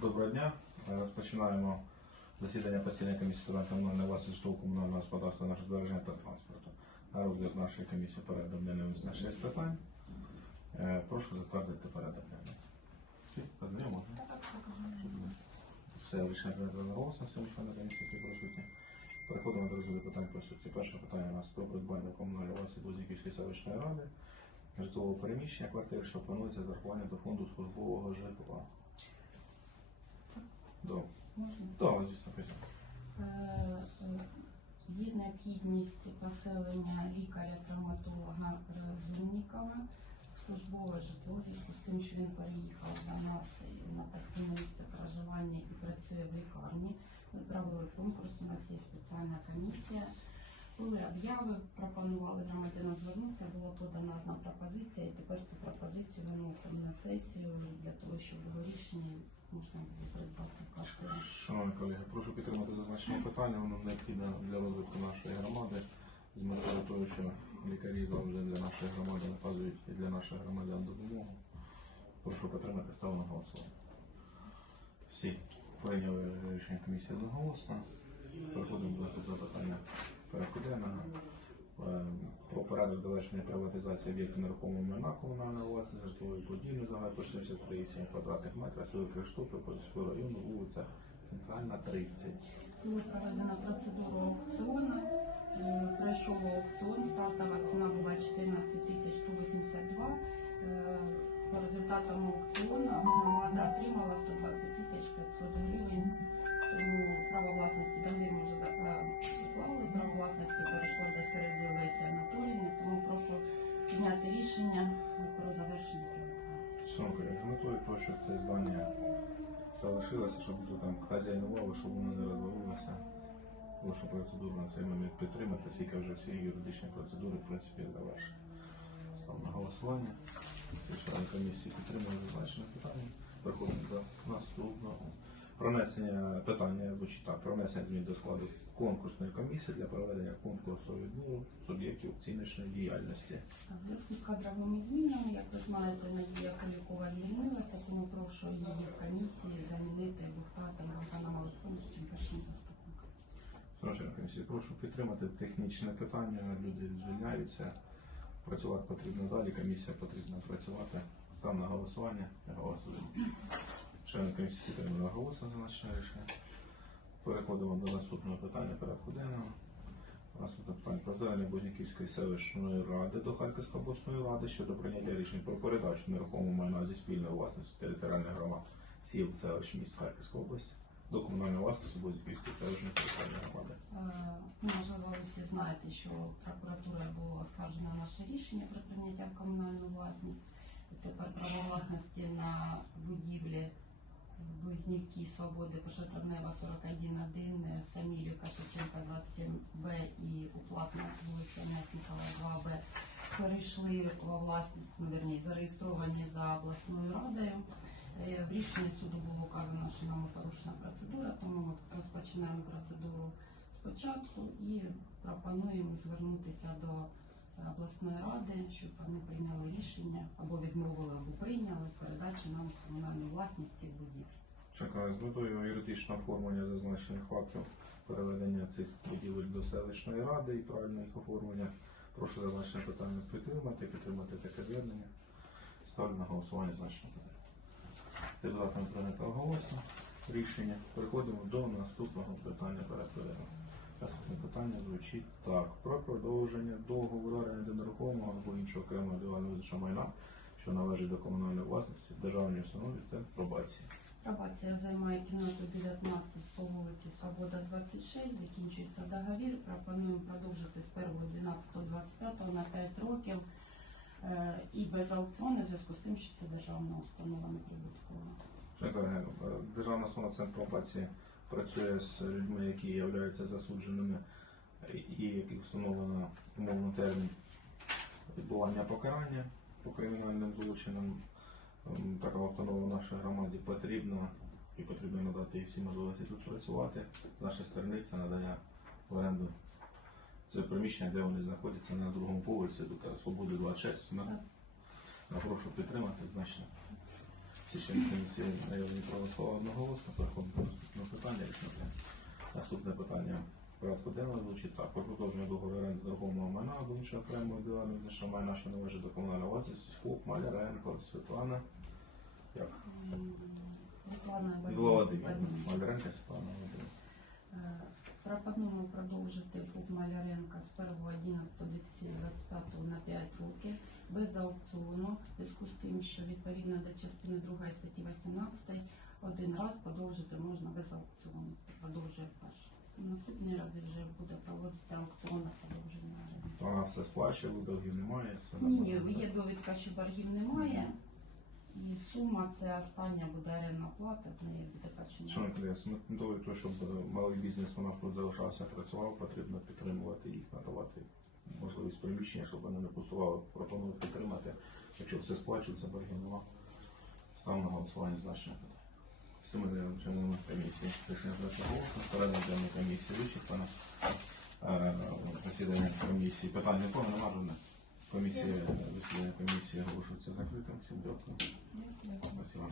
Доброго дня. Е, Розпочинаємо засідання постійної комісії питань комунальної власності комунального господарства на збереження та транспорту. На розгляд нашої комісії порядок денний на 6 питань. Е, Прошу затвердити порядок денний. Познайомо? Все рішення прийнято голосно, всі члени комісії, які присутні. Переходимо до розгляду питань по суті. Перше питання у нас про придбання комунальної власності Лузіківської селищної ради, житлового переміщення квартир, що планується зарахування до фонду службового житла. Можна? Так, звісно, хотів. Е, е, Є необхідність поселення лікаря-травматолога Розумнікова в службове житло, в зв'язку з тим, що він переїхав до нас на постійне місце проживання і працює в лікарні. Ми провели конкурс, у нас є спеціальна комісія. Були обяви, пропонували громадянам звернутися, була подана одна пропозиція, пропозицію виносимо на сесію для того, щоб було рішення, можна було придбати квартиру. Шановні колеги, прошу підтримати зазначені питання. Воно необхідне для розвитку нашої громади. З метою того, що лікарі завжди для нашої громади наказують і для наших громадян допомогу. Прошу підтримати ставу на голосування. Всі прийняли рішення комісії одноголосно. Переходимо до наступного питання порядку денного. Е, Про порядок завершення приватизації об'єктів нерухомого майна комунальної власності, житлової будівлі загальною площею 73,7 квадратних метрів, село Криштопи, Подільського району, вулиця Центральна, 30. Було проведено процедуру аукціону. Е, Пройшов аукціон, стартова ціна була 14 тисяч 182. Е, По результатам аукціону громада отримала 120 тисяч 500 гривень. Тому право власності договір ми вже уклали, право власності перейшло до середи Лесі Анатоліївни, тому прошу прийняти рішення про завершення. Шановні колеги, метою того, щоб це здання залишилося, щоб тут там хазяйнували, щоб воно не розвалилося. Прошу процедуру на цей момент підтримати, скільки вже всі юридичні процедури, в принципі, завершені. Став на голосування. Члени комісії підтримали зазначене питання. Переходимо до наступного. Про внесення питання звучить так. Про внесення змін до складу конкурсної комісії для проведення конкурсу відбору суб'єктів оціночної діяльності. В зв'язку з кадровими змінами, як ви знаєте, Надія Полякова звільнилася, тому прошу її в комісії замінити Бухтатом Богданом Олександровичем першим заступником. Шановні комісії, прошу підтримати технічне питання. Люди звільняються. Працювати потрібно далі. Комісія потрібно працювати. Став на голосування. Голосуємо. Члени комісії підтримали голосом за наше рішення. Переходимо до наступного питання порядку денного. Наступне питання про звернення Бузняківської селищної ради до Харківської обласної ради щодо прийняття рішень про передачу нерухомого майна зі спільної власності територіальних громад сіл, селищ, міст Харківської області до комунальної власності Бузняківської селищної територіальної громади. Е, Можливо, ви всі знаєте, що прокуратурою було оскаржено наше рішення про прийняття в комунальну власність. Тепер право власності на будівлі Близнюки Свободи Пошатравнева 41-1, Самілівка Шевченка 27Б і Уплатна вулиця Мясникова 2Б перейшли во власність, ну, верні, зареєстровані за обласною радою. Е, В рішенні суду було указано, що нами порушена процедура, тому ми розпочинаємо процедуру спочатку і пропонуємо звернутися до обласної ради, щоб вони прийняли рішення або відмовили, або прийняли передачі нам комунальну власність цих будівель. Чекаю з метою юридичного оформлення зазначених фактів переведення цих будівель до селищної ради і правильного їх оформлення. Прошу зазначене питання підтримати, підтримати таке звернення. Ставлю на голосування зазначене питання. Депутатам прийнято голосно рішення. Переходимо до наступного питання порядку денного. Питання звучить так. Про продовження договору оренди нерухомого або іншого окремого визначного майна, що належить до комунальної власності, державній установі, це пробація. Пробація займає кімнату 19 по вулиці Свобода 26, закінчується договір. Пропонуємо продовжити з 1.12.25 на 5 років е, і без аукціону в зв'язку з тим, що це державна установа неприбуткова. Е, Державна служба центру пробації працює з людьми, які являються засудженими і яких встановлено умовно термін відбування покарання по кримінальним злочинам. Ем, Така установа в нашій громаді потрібна і потрібно надати їй всі можливості тут працювати. З нашої сторони це надання в оренду це приміщення, де вони знаходяться на другому поверсі, тут е, Свободи 26. Да? Я прошу підтримати значно. Всі члени комісії наявні проголосували одноголосно. Переходимо до наступного питання. Наступне питання порядку денного звучить так. Про продовження договору оренди нерухомого майна або іншої окремої ділянки внутрішнього майна, що належить до комунальної власності, ФОП, Маляренко, Світлана. Як? Світлана Володимирівна. Маляренко Світлана Володимирівна. Е, Пропонуємо продовжити ФОП Маляренка з 1.11.2025 на 5 років без аукціону, в зв'язку з тим, що відповідно до частини 2 статті 18 один раз подовжити можна без аукціону. Продовжує перше. Наступні рази вже буде проводитися аукціон на продовження оренди. Вона все сплачує, боргів немає. Все Ні, нормально. є довідка, що боргів немає. І сума це остання буде орендна плата, з неї буде качення. колеги, з метою того, щоб е, малий бізнес у нас тут залишався, працював, потрібно підтримувати їх, надавати можливість приміщення, щоб вони не пустували. Пропоную підтримати. Якщо все сплачується, боргів нема. Ставимо на голосування значення. Всіми членами комісії рішення за голосно. Порядок денний комісії вичерпано. Засідання комісії. питання по жодних. Комісія, засідання комісії оголошується закритим. Всім дякую. Дякую. Спасибо.